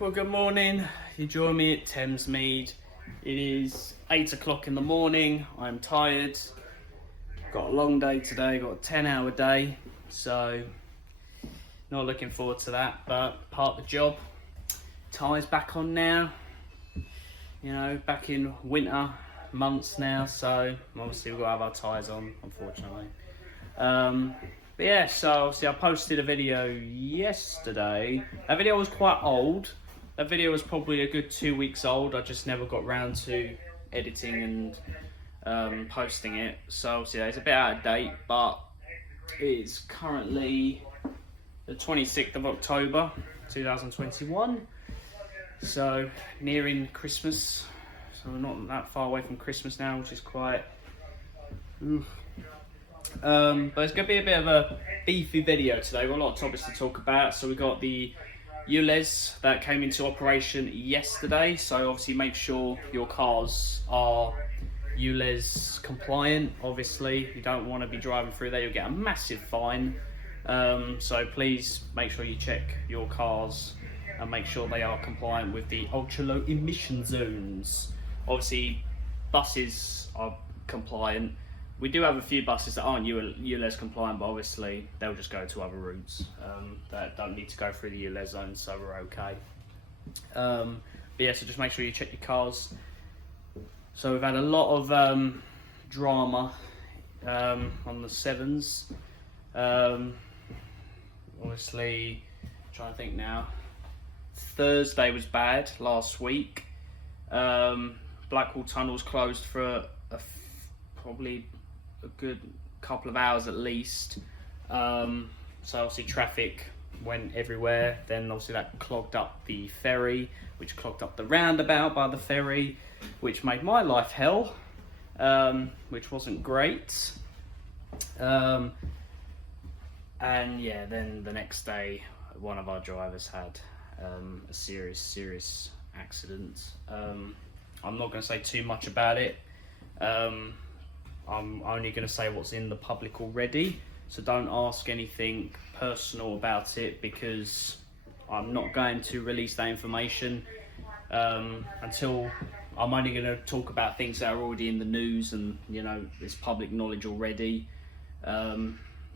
Well, good morning. You join me at Thamesmead. It is 8 o'clock in the morning. I'm tired. Got a long day today, got a 10-hour day, so not looking forward to that, but part of the job. Tyres back on now, you know, back in winter months now, so obviously we've got to have our tyres on, unfortunately. But yeah, so obviously I posted a video yesterday. That video was quite old. That video was probably a good 2 weeks old. I just never got round to editing and posting it. So obviously it's a bit out of date, but it's currently the 26th of October 2021. So nearing Christmas. So we're not that far away from Christmas now, which is quite... but it's going to be a bit of a beefy video today. We've got a lot of topics to talk about. So we got the ULEZ that came into operation yesterday. So obviously make sure your cars are ULEZ compliant. Obviously you don't want to be driving through there, you'll get a massive fine. So please make sure you check your cars and make sure they are compliant with the ultra low emission zones. Obviously buses are compliant. We do have a few buses that aren't ULEZ compliant, but obviously they'll just go to other routes that don't need to go through the ULEZ zone, so we're okay. But yeah, so just make sure you check your cars. So we've had a lot of drama on the sevens. Obviously, trying to think now. Thursday was bad last week. Blackwall Tunnel's closed for probably a good couple of hours at least. So obviously traffic went everywhere. Then obviously that clogged up the ferry, which clogged up the roundabout by the ferry, which made my life hell, which wasn't great. And yeah, then the next day, one of our drivers had a serious accident. I'm not going to say too much about it. I'm only going to say what's in the public already, so don't ask anything personal about it, because I'm not going to release that information until I'm only going to talk about things that are already in the news and, you know, it's public knowledge already,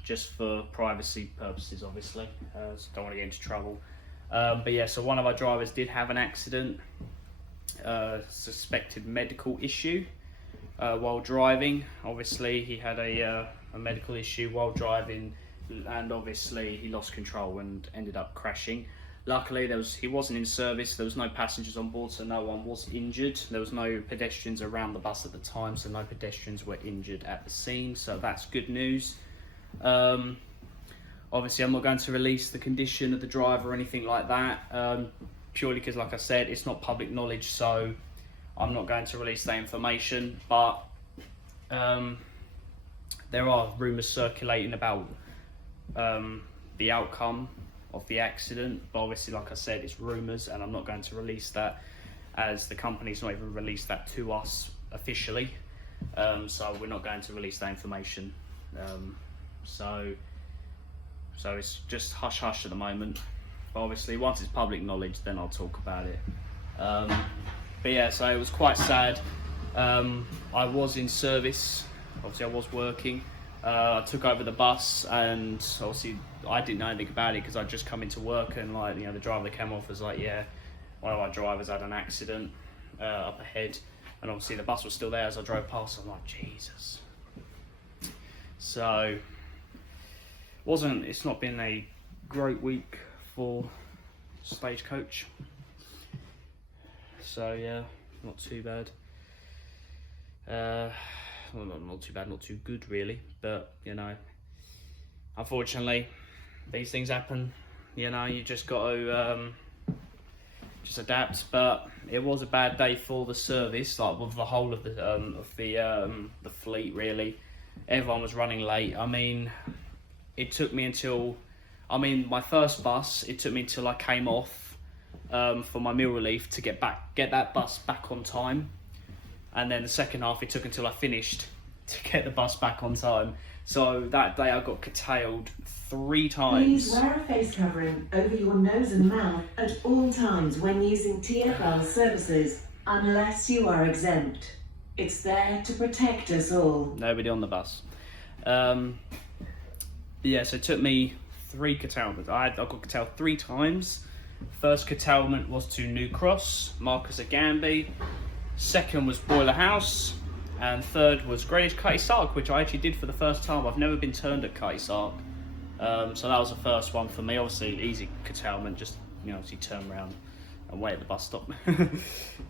just for privacy purposes, obviously. So don't want to get into trouble. But yeah, so one of our drivers did have an accident, suspected medical issue. While driving. Obviously he had a medical issue while driving, and obviously he lost control and ended up crashing. Luckily he wasn't in service, there was no passengers on board, so no one was injured. There was no pedestrians around the bus at the time, so no pedestrians were injured at the scene, so that's good news. Obviously I'm not going to release the condition of the driver or anything like that, purely because, like I said, it's not public knowledge, so I'm not going to release that information. But there are rumours circulating about the outcome of the accident, but obviously, like I said, it's rumours, and I'm not going to release that, as the company's not even released that to us officially. So we're not going to release that information. So it's just hush hush at the moment. But obviously, once it's public knowledge, then I'll talk about it. But yeah, so it was quite sad. I was in service, obviously I was working. I took over the bus, and obviously I didn't know anything about it because I'd just come into work, and like, you know, the driver that came off was like, yeah, one of our drivers had an accident up ahead, and obviously the bus was still there as I drove past. I'm like, Jesus. So it's not been a great week for Stagecoach. So yeah, not too bad. Well, not too bad, not too good really, but you know, unfortunately these things happen. You know, you just got to just adapt. But it was a bad day for the service, like with the whole of the fleet really. Everyone was running late. I mean, it took me until, my first bus, it took me until I came off for my meal relief to get that bus back on time. And then the second half, it took until I finished to get the bus back on time. So that day I got curtailed 3 times. Please wear a face covering over your nose and mouth at all times when using TfL services, unless you are exempt. It's there to protect us all. Nobody on the bus. Yeah, so it took me 3 curtailments. I got curtailed 3 times. First curtailment was to New Cross, Marcus Agambi. Second was Boiler House. And third was Greenwich Cutty Sark, which I actually did for the first time. I've never been turned at Cutty Sark. So that was the first one for me. Obviously, easy curtailment, just, obviously turn around and wait at the bus stop.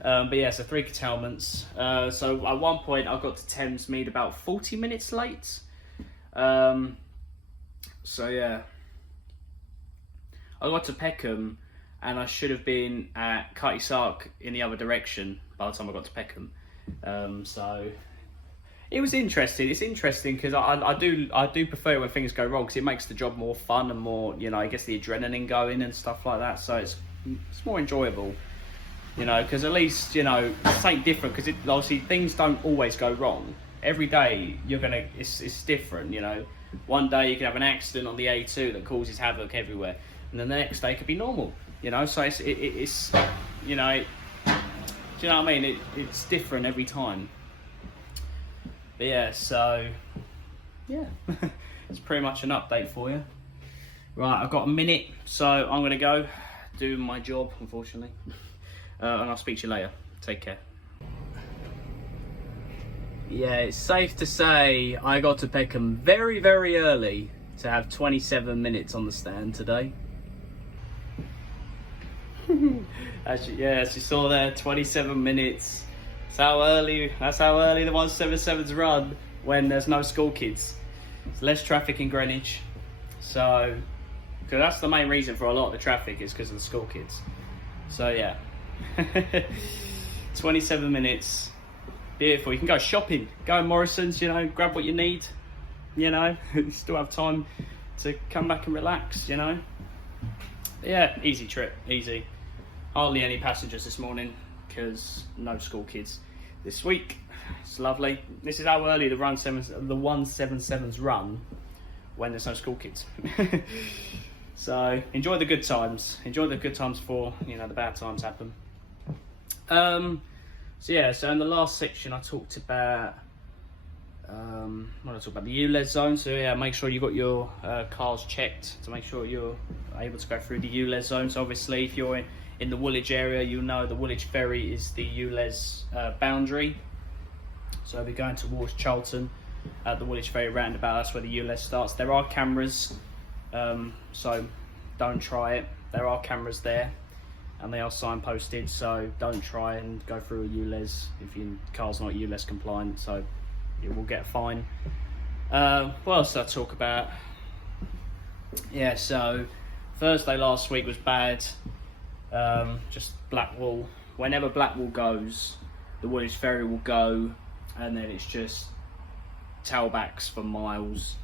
But yeah, so 3 curtailments. So at one point, I got to Thamesmead about 40 minutes late. So yeah, I got to Peckham, and I should have been at Cutty Sark in the other direction by the time I got to Peckham. So it was interesting. It's interesting because I do prefer when things go wrong, because it makes the job more fun and more, I guess the adrenaline going and stuff like that. So it's more enjoyable, because at least it's something different, because obviously things don't always go wrong. Every day it's different. One day you can have an accident on the A2 that causes havoc everywhere, and then the next day could be normal. So it's do you know what I mean? It's different every time. But yeah, so yeah, it's pretty much an update for you. Right, I've got a minute, so I'm gonna go do my job, unfortunately, and I'll speak to you later. Take care. Yeah, it's safe to say I got to Peckham very, very early to have 27 minutes on the stand today. As you saw there, 27 minutes. That's how early the 177s run when there's no school kids. There's less traffic in Greenwich. So, because that's the main reason for a lot of the traffic, is because of the school kids. So yeah, 27 minutes. Beautiful. You can go shopping, go in Morrison's, grab what you need, you still have time to come back and relax, Yeah, easy trip, easy. Hardly any passengers this morning, because no school kids this week. It's lovely. This is how early the 177s run, when there's no school kids. So enjoy the good times. Enjoy the good times before, the bad times happen. So yeah, so in the last section I talked about the ULEZ zone. So yeah, make sure you got your cars checked to make sure you're able to go through the ULEZ zone. So obviously, if you're in the Woolwich area, you'll know the Woolwich ferry is the ULEZ boundary. So we're going towards Charlton at the Woolwich ferry roundabout. That's where the ULEZ starts. There are cameras, so don't try it. There are cameras there, and they are signposted, so don't try and go through a ULEZ if your car's not ULEZ compliant, so you will get a fine. What else did I talk about? Yeah, so Thursday last week was bad. Just Blackwall. Whenever Blackwall goes, the Woolwich ferry will go, and then it's just tailbacks for miles.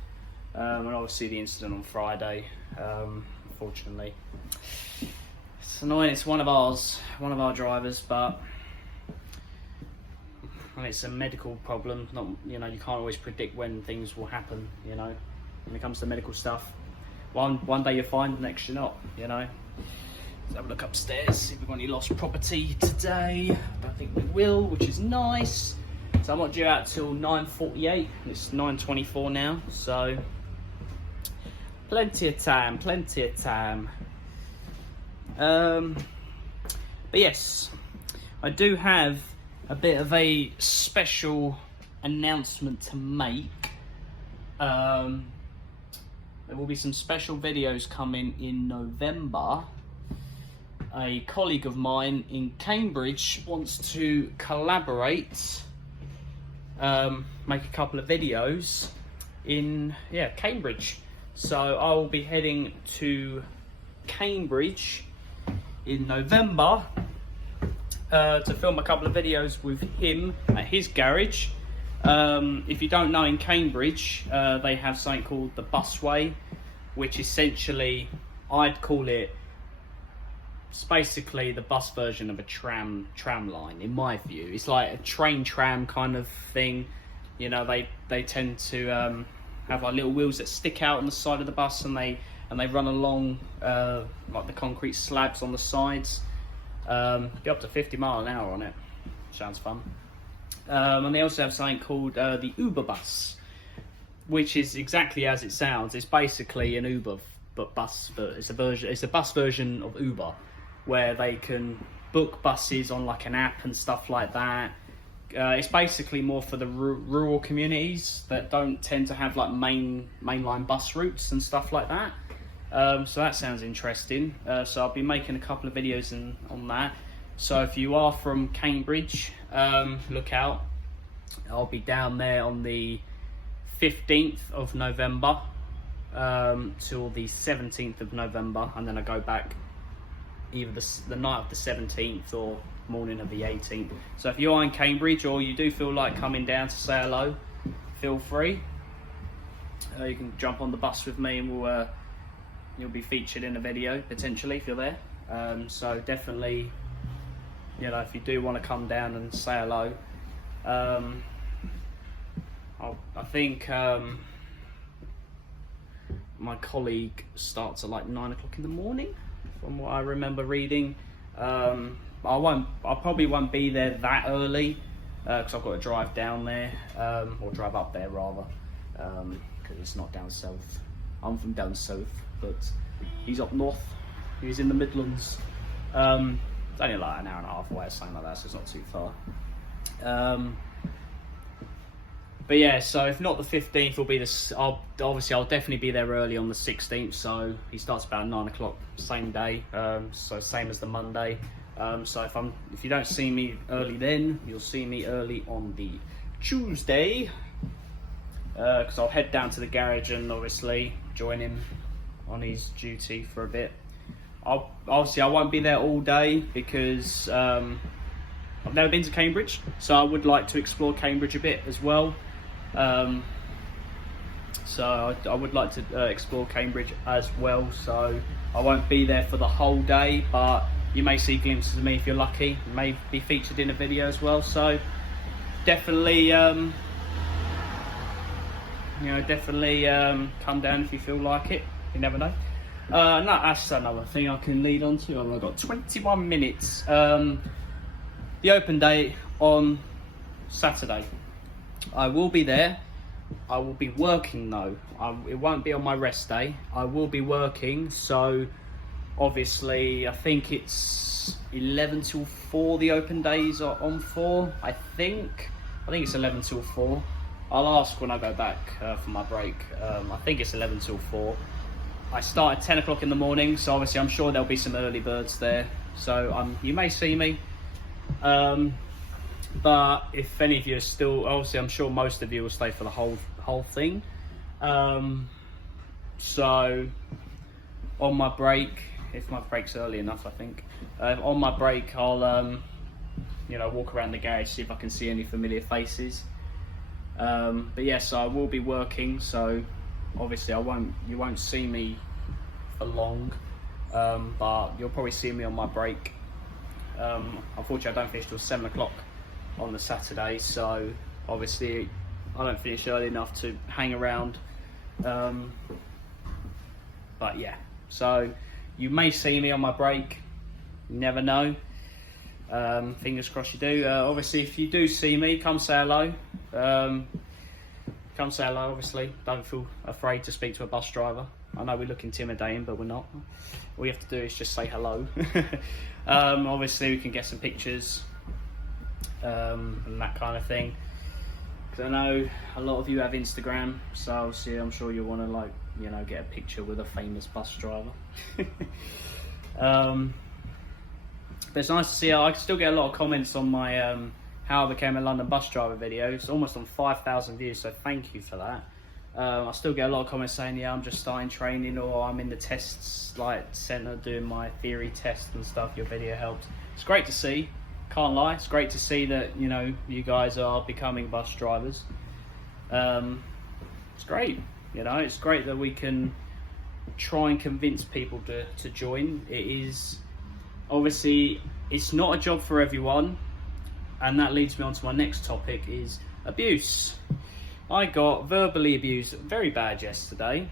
And obviously the incident on Friday, unfortunately. It's annoying. It's one of our drivers, but it's a medical problem. Not, you can't always predict when things will happen. When it comes to medical stuff, one day you're fine, the next you're not. Let's have a look upstairs, see if we've got any lost property today. I don't think we will, which is nice. So I'm not due out till 9:48. It's 9:24 now, so plenty of time. But yes, I do have a bit of a special announcement to make. There will be some special videos coming in November. A colleague of mine in Cambridge wants to collaborate, make a couple of videos in Cambridge. So I will be heading to Cambridge in November to film a couple of videos with him at his garage. If you don't know, in Cambridge they have something called the busway, which essentially, I'd call it, it's basically the bus version of a tram line, in my view. It's like a train tram kind of thing. you know, they tend to have like little wheels that stick out on the side of the bus, and they run along like the concrete slabs on the sides. Get up to 50 miles an hour on it. Sounds fun. And they also have something called the Uber bus, which is exactly as it sounds. It's basically an Uber but it's a bus version of Uber, where they can book buses on like an app and stuff like that. It's basically more for the rural communities that don't tend to have like mainline bus routes and stuff like that. So that sounds interesting. So I'll be making a couple of videos on that. So if you are from Cambridge, look out. I'll be down there on the 15th of November till the 17th of November, and then I go back either the night of the 17th or morning of the 18th. So if you are in Cambridge, or you do feel like coming down to say hello, feel free. You can jump on the bus with me, and you'll be featured in a video potentially if you're there. So definitely, you know, if you do want to come down and say hello, I think my colleague starts at like 9 o'clock in the morning, from what I remember reading. I probably won't be there that early because I've got to drive down there, or drive up there rather, because it's not down south. I'm from down south, but he's up north. He's in the Midlands. It's only like an hour and a half away or something like that, so it's not too far. But yeah, so if not the 15th, will be I'll definitely be there early on the 16th. So he starts about 9 o'clock, same day. So same as the Monday. So if you don't see me early then, you'll see me early on the Tuesday. Because I'll head down to the garage and obviously join him on his duty for a bit. I won't be there all day because I've never been to Cambridge, so I would like to explore Cambridge a bit as well. So I would like to explore Cambridge as well, so I won't be there for the whole day, but you may see glimpses of me if you're lucky. May be featured in a video as well, so definitely come down if you feel like it. You never know. No, that's another thing I can lead on to. I've got 21 minutes. The open day on Saturday. I will be there. I will be working though. It won't be on my rest day. I will be working, so obviously I think it's 11 till 4 the open days are on for. I think it's 11 till 4. I'll ask when I go back for my break. I think it's 11 till 4. I start at 10 o'clock in the morning, so obviously I'm sure there'll be some early birds there. So you may see me. But if any of you are still, obviously I'm sure most of you will stay for the whole thing. So on my break, if my break's early enough, I think, on my break I'll walk around the garage, see if I can see any familiar faces. But yes, so I will be working, so obviously you won't see me for long, but you'll probably see me on my break. Unfortunately I don't finish till 7 o'clock on the Saturday, so obviously I don't finish early enough to hang around. But yeah, so you may see me on my break, you never know. Fingers crossed you do. Obviously if you do see me, come say hello. Come say hello, obviously. Don't feel afraid to speak to a bus driver. I know we look intimidating, but we're not. All you have to do is just say hello. Obviously we can get some pictures and that kind of thing. Because I know a lot of you have Instagram, so obviously I'm sure you want to get a picture with a famous bus driver. But it's nice to see. I still get a lot of comments on my how I became a London bus driver video. It's almost on 5,000 views, so thank you for that. I still get a lot of comments saying, yeah, I'm just starting training, or I'm in the tests centre doing my theory test and stuff. Your video helped. It's great to see. Can't lie. It's great to see that you guys are becoming bus drivers. It's great. It's great that we can try and convince people to join. It is obviously it's not a job for everyone, and that leads me on to my next topic. Is Abuse. I got verbally abused very bad yesterday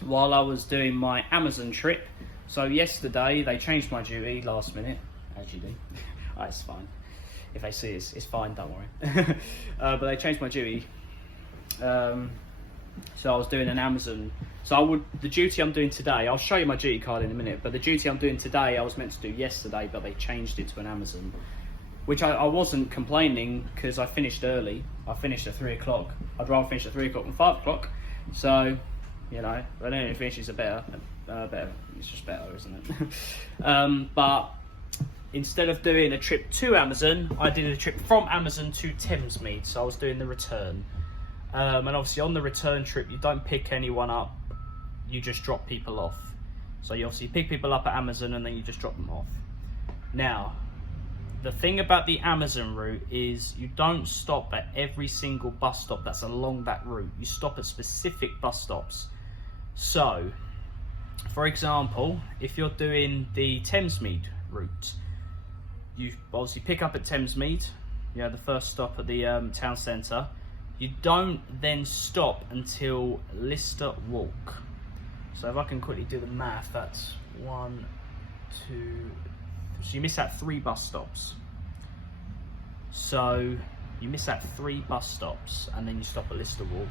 while I was doing my Amazon trip. So yesterday they changed my duty last minute, as you do. Oh, it's fine. If they see it's fine, don't worry. But they changed my duty. So I was doing an Amazon. So the duty I'm doing today, I'll show you my duty card in a minute, but the duty I'm doing today I was meant to do yesterday, but they changed it to an Amazon. Which I wasn't complaining because I finished early. I finished at 3 o'clock. I'd rather finish at 3 o'clock than 5 o'clock. So, you know, I don't know if finishes are better. It's just better, isn't it? But instead of doing a trip to Amazon, I did a trip from Amazon to Thamesmead. So I was doing the return. And obviously on the return trip, you don't pick anyone up. You just drop people off. So you obviously pick people up at Amazon and then you just drop them off. Now, the thing about the Amazon route is you don't stop at every single bus stop that's along that route. You stop at specific bus stops. So, for example, if you're doing the Thamesmead route, you obviously pick up at Thamesmead, you know, the first stop at the town centre. You don't then stop until Lister Walk. So if I can quickly do the math, that's 1, 2, so you miss out 3 bus stops. So you miss out 3 bus stops and then you stop at Lister Walk.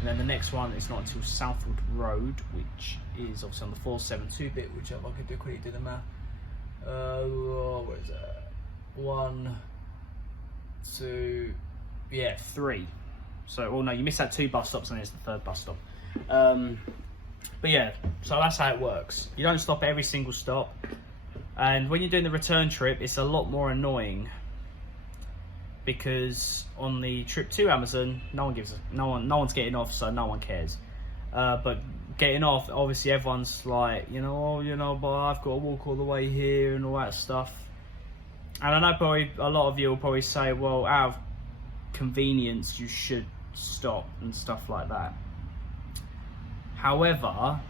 And then the next one is not until Southwood Road, which is obviously on the 472 bit, which if I could quickly do the math. What is that? 1, 2, yeah, 3. So, well, no, you miss out 2 bus stops and it's the 3rd bus stop. But yeah, so that's how it works. You don't stop at every single stop. And when you're doing the return trip, it's a lot more annoying because on the trip to Amazon, no one's getting off, so no one cares. But getting off, obviously everyone's like, but I've got to walk all the way here and all that stuff. And I know probably a lot of you will probably say, well, out of convenience, you should stop and stuff like that. However,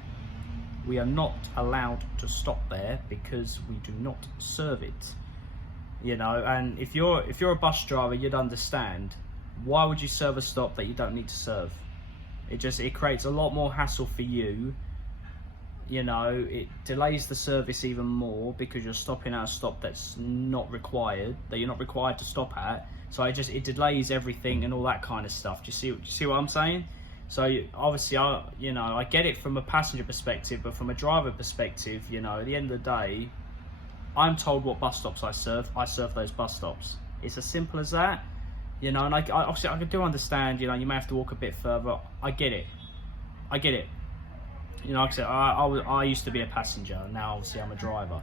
we are not allowed to stop there because we do not serve it. And if you're a bus driver, you'd understand. Why would you serve a stop that you don't need to serve? It creates a lot more hassle for you. It delays the service even more because you're stopping at a stop that's not required, that you're not required to stop at. So it delays everything and all that kind of stuff. Do you see what I'm saying? So obviously, I get it from a passenger perspective, but from a driver perspective, at the end of the day, I'm told what bus stops I serve those bus stops. It's as simple as that, and obviously I do understand, you may have to walk a bit further. I get it. Like I said, I used to be a passenger, now obviously I'm a driver.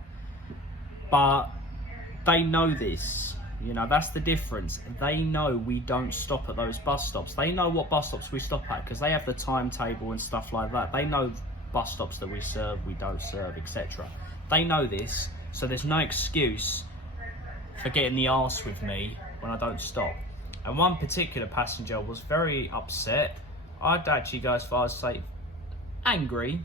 But they know this. That's the difference. They know we don't stop at those bus stops. They know what bus stops we stop at because they have the timetable and stuff like that. They know bus stops that we serve, we don't serve, etc. They know this, so there's no excuse for getting the arse with me when I don't stop. And one particular passenger was very upset. I'd actually go as far as to say angry.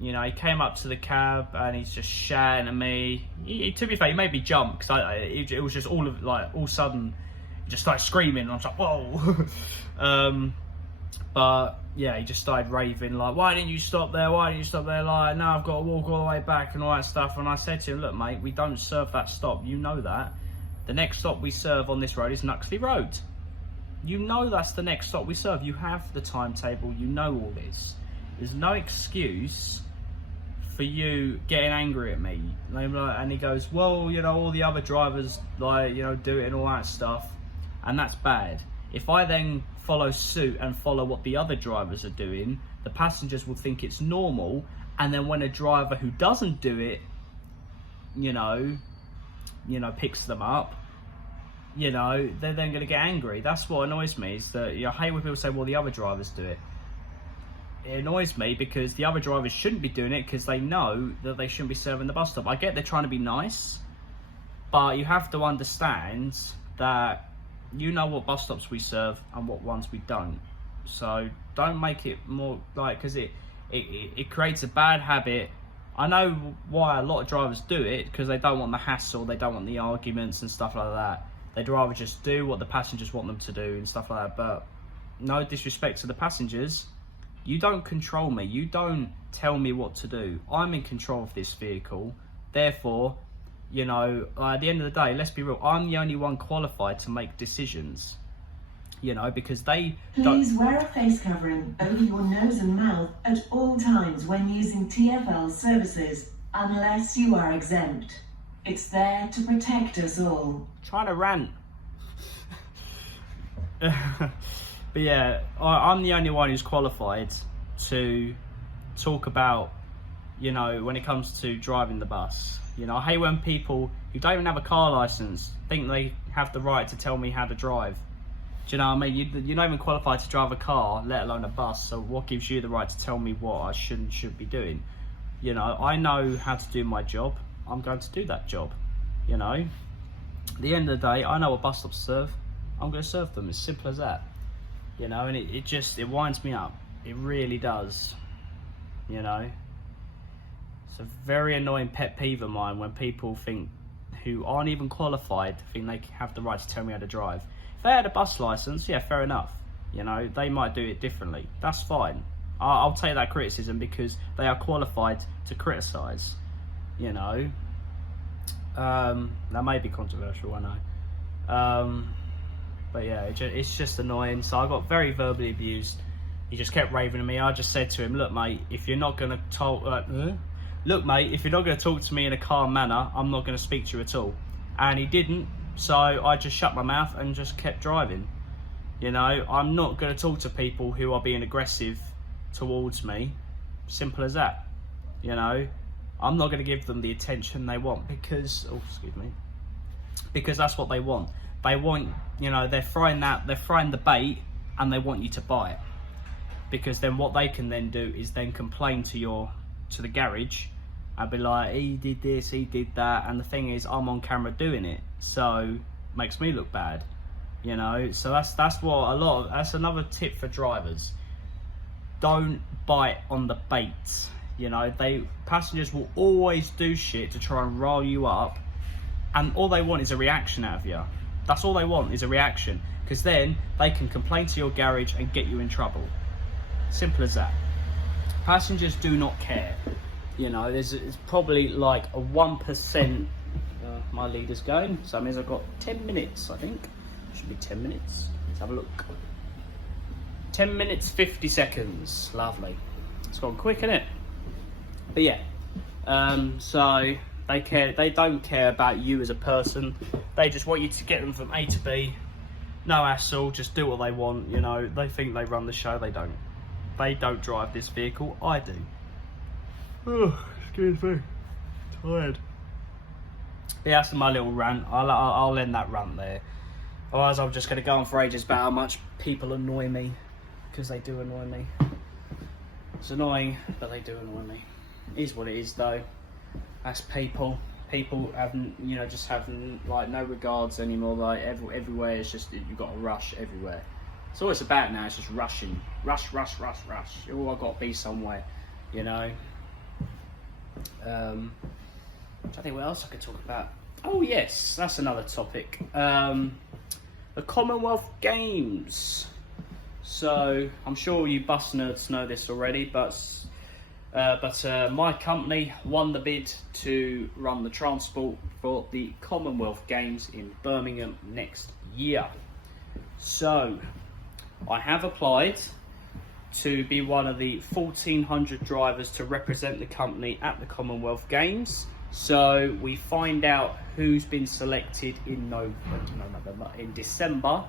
He came up to the cab and he's just shouting at me. To be fair, he made me jump because it was just all of a sudden, he just started screaming and I was like, whoa. But yeah, he just started raving like, why didn't you stop there? Why didn't you stop there? Like, now I've got to walk all the way back and all that stuff. And I said to him, look, mate, we don't serve that stop. You know that. The next stop we serve on this road is Nuxley Road. You know that's the next stop we serve. You have the timetable. You know all this. There's no excuse for you getting angry at me. And he goes, well, all the other drivers do it and all that stuff, and that's bad. If I then follow suit and follow what the other drivers are doing, the passengers will think it's normal, and then when a driver who doesn't do it, picks them up, they're then going to get angry. That's what annoys me, is that I hate when people say, well, the other drivers do it. It annoys me because the other drivers shouldn't be doing it because they know that they shouldn't be serving the bus stop. I get they're trying to be nice, but you have to understand that what bus stops we serve and what ones we don't. So don't make it more because it creates a bad habit. I know why a lot of drivers do it, because they don't want the hassle, they don't want the arguments and stuff like that. They'd rather just do what the passengers want them to do and stuff like that. But no disrespect to the passengers, you don't control me. You don't tell me what to do. I'm in control of this vehicle. Therefore, you know, at the end of the day, let's be real, I'm the only one qualified to make decisions. You know, because they Please wear a face covering over your nose and mouth at all times when using TfL services, unless you are exempt. It's there to protect us all. Trying to rant. But yeah, I'm the only one who's qualified to talk about, you know, when it comes to driving the bus. You know, I hate when people who don't even have a car license think they have the right to tell me how to drive. Do you know what I mean? You're not even qualified to drive a car, let alone a bus, so what gives you the right to tell me what I should be doing? You know, I know how to do my job. I'm going to do that job. You know, at the end of the day, I know what bus stops serve. I'm going to serve them. It's simple as that. You know, and it winds me up. It really does. You know, it's a very annoying pet peeve of mine when people think, who aren't even qualified, think they have the right to tell me how to drive. If they had a bus license, yeah, fair enough. You know, they might do it differently. That's fine. I'll take that criticism because they are qualified to criticise. You know, that may be controversial, I know. But yeah, it's just annoying. So I got very verbally abused. He just kept raving at me. I just said to him, "Look, mate, if you're not gonna talk, if you're not gonna talk to me in a calm manner, I'm not gonna speak to you at all." And he didn't. So I just shut my mouth and just kept driving. You know, I'm not gonna talk to people who are being aggressive towards me. Simple as that. You know, I'm not gonna give them the attention they want because, because that's what they want. They want, you know, they're throwing the bait and they want you to buy it. Because then what they can then do is then complain to the garage and be like, he did this, he did that, and the thing is, I'm on camera doing it, so makes me look bad, you know. So that's another tip for drivers. Don't bite on the bait. You know, passengers will always do shit to try and rile you up, and all they want is a reaction out of you. That's all they want, is a reaction, because then they can complain to your garage and get you in trouble. Simple as that. Passengers do not care. You know, it's probably like a 1%. My leader's going, so that means I've got 10 minutes, I think. Should be 10 minutes. Let's have a look. 10 minutes, 50 seconds. Lovely. It's gone quick, isn't it? But yeah, so they don't care about you as a person. They just want you to get them from A to B. No hassle, just do what they want. You know, they think they run the show. They don't. They don't drive this vehicle. I do. Oh, excuse me. Tired. Yeah, that's my little rant. I'll end that rant there. Otherwise, I'm just going to go on for ages about how much people annoy me, because they do annoy me. It's annoying, but they do annoy me. It is what it is, though. That's people. People haven't, you know, just having like no regards anymore. Like everywhere, it's just you've got to rush everywhere. It's all it's about now. It's just rushing, rush. Oh, I've got to be somewhere, you know. I think what else I could talk about. Oh yes, that's another topic. The Commonwealth Games. So I'm sure you bus nerds know this already, but my company won the bid to run the transport for the Commonwealth Games in Birmingham next year. So I have applied to be one of the 1,400 drivers to represent the company at the Commonwealth Games. So we find out who's been selected in December.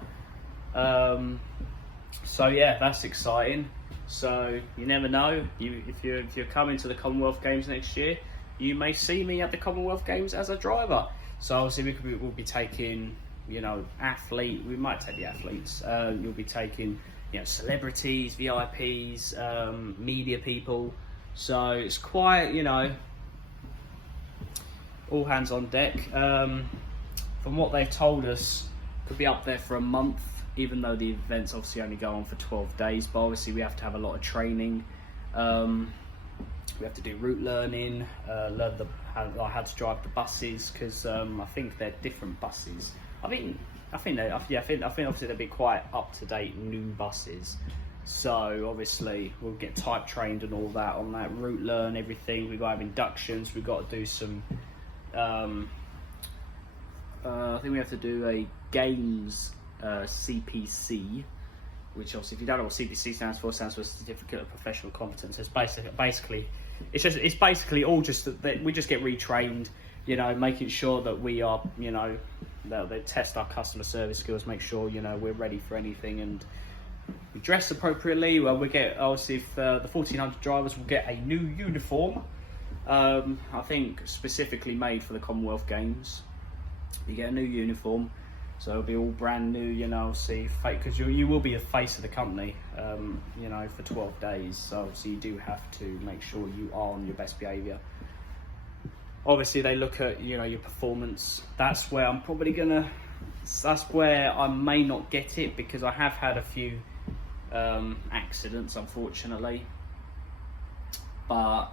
So yeah, that's exciting. So you never know. If you're coming to the Commonwealth Games next year, you may see me at the Commonwealth Games as a driver. So obviously we'll be taking, you know, we might take the athletes. You'll be taking, you know, celebrities, VIPs, media people. So it's quite, you know, all hands on deck. From what they've told us, could be up there for a month, even though the events obviously only go on for 12 days. But obviously we have to have a lot of training. We have to do route learning, learn how to drive the buses, because I think they're different buses. I mean, I think obviously they'll be quite up to date new buses. So obviously we'll get type trained and all that on that route, learn everything. We've got to have inductions. We've got to do some. I think we have to do a games CPC, which obviously if you don't know what CPC stands for Certificate of Professional Competence. It's basically all just that we just get retrained. You know, making sure that we are, you know, that they test our customer service skills, make sure, you know, we're ready for anything, and we dress appropriately. Well, we get, obviously, if the 1400 drivers will get a new uniform, I think specifically made for the Commonwealth Games. You get a new uniform, so it'll be all brand new, you know, see, because you will be the face of the company, you know, for 12 days, so obviously you do have to make sure you are on your best behaviour. Obviously they look at, you know, your performance. That's where I'm probably gonna, that's where I may not get it, because I have had a few accidents, unfortunately, but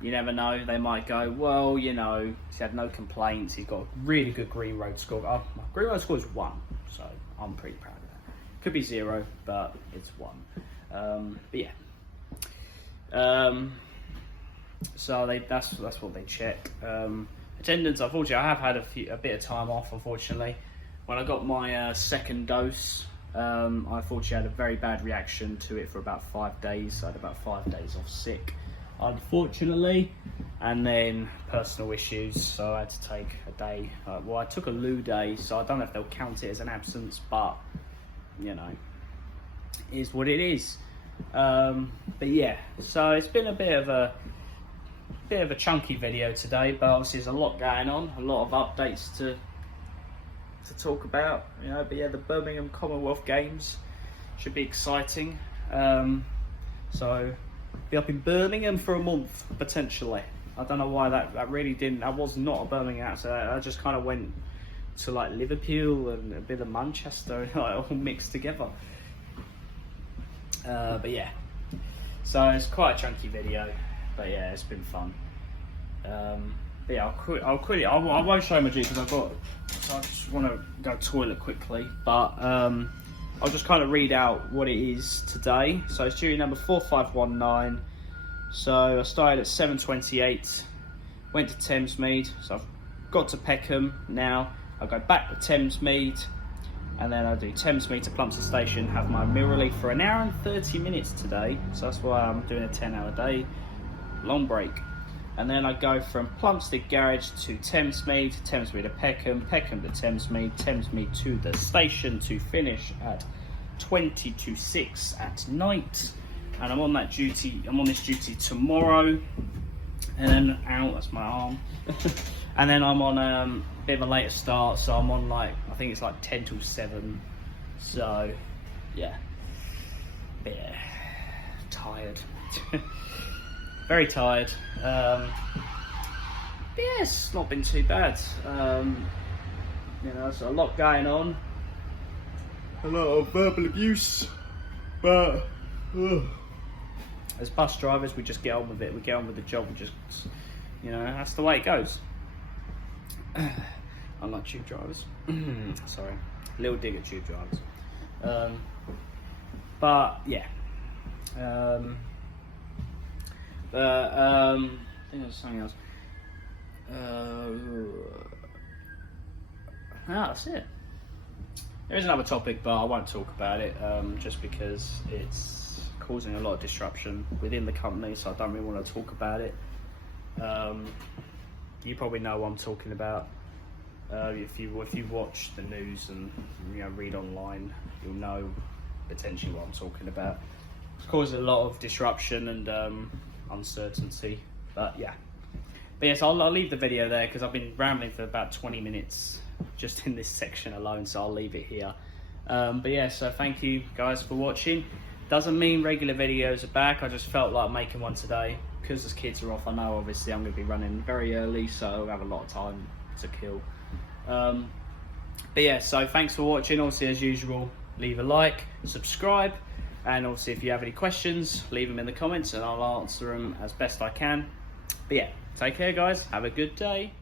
you never know. They might go, well, you know, he's had no complaints, he's got a really good green road score. My green road score is 1, so I'm pretty proud of that. Could be 0, but it's 1. But yeah, so that's what they check. Attendance, unfortunately, I have had a bit of time off, unfortunately. When I got my second dose, I unfortunately had a very bad reaction to it for about 5 days. So I had about 5 days off sick, unfortunately, and then personal issues, so I had to take a day. Well, I took a loo day, so I don't know if they'll count it as an absence, but you know, it is what it is. But yeah, so it's been a bit of a chunky video today, but obviously there's a lot going on, a lot of updates to talk about, you know. But yeah, the Birmingham Commonwealth Games should be exciting. So be up in Birmingham for a month potentially. I don't know why that really didn't. I was not a Birmingham, so I just kind of went to like Liverpool and a bit of Manchester, like, all mixed together. But yeah, so it's quite a chunky video, but yeah, it's been fun. But yeah, I won't show my G because I just want to go toilet quickly, but I'll just kind of read out what it is today. So it's duty number 4519. So I started at 7:28, went to Thamesmead, so I've got to Peckham now. I'll go back to Thamesmead, and then I'll do Thamesmead to Plumstead Station, have my meal relief for 1 hour and 30 minutes today. So that's why I'm doing a 10-hour day, long break. And then I go from Plumstead Garage to Thamesmead to Peckham, Peckham to Thamesmead to the station to finish at 20 to 6 at night. And I'm on this duty tomorrow. And then out, that's my arm. And then I'm on a bit of a later start, so I'm on like, I think it's like 10 till 7. So yeah, tired. Very tired. But yeah, it's not been too bad. You know, so a lot going on, a lot of verbal abuse, but as bus drivers, we just get on with it. We get on with the job. We just, you know, that's the way it goes. Unlike tube drivers. Sorry, little dig at tube drivers. But yeah. I think there's something else. That's it. There is another topic, but I won't talk about it, just because it's causing a lot of disruption within the company, so I don't really want to talk about it. You probably know what I'm talking about. If you watch the news and, you know, read online, you'll know potentially what I'm talking about. It's causing a lot of disruption and uncertainty, but yeah. But yes, I'll leave the video there because I've been rambling for about 20 minutes just in this section alone, so I'll leave it here. But yeah, so thank you guys for watching. Doesn't mean regular videos are back, I just felt like making one today because the kids are off. I know obviously I'm going to be running very early, so I'll have a lot of time to kill. But yeah, so thanks for watching. Obviously, as usual, leave a like, subscribe, and obviously if you have any questions, leave them in the comments and I'll answer them as best I can. But yeah, take care guys, have a good day.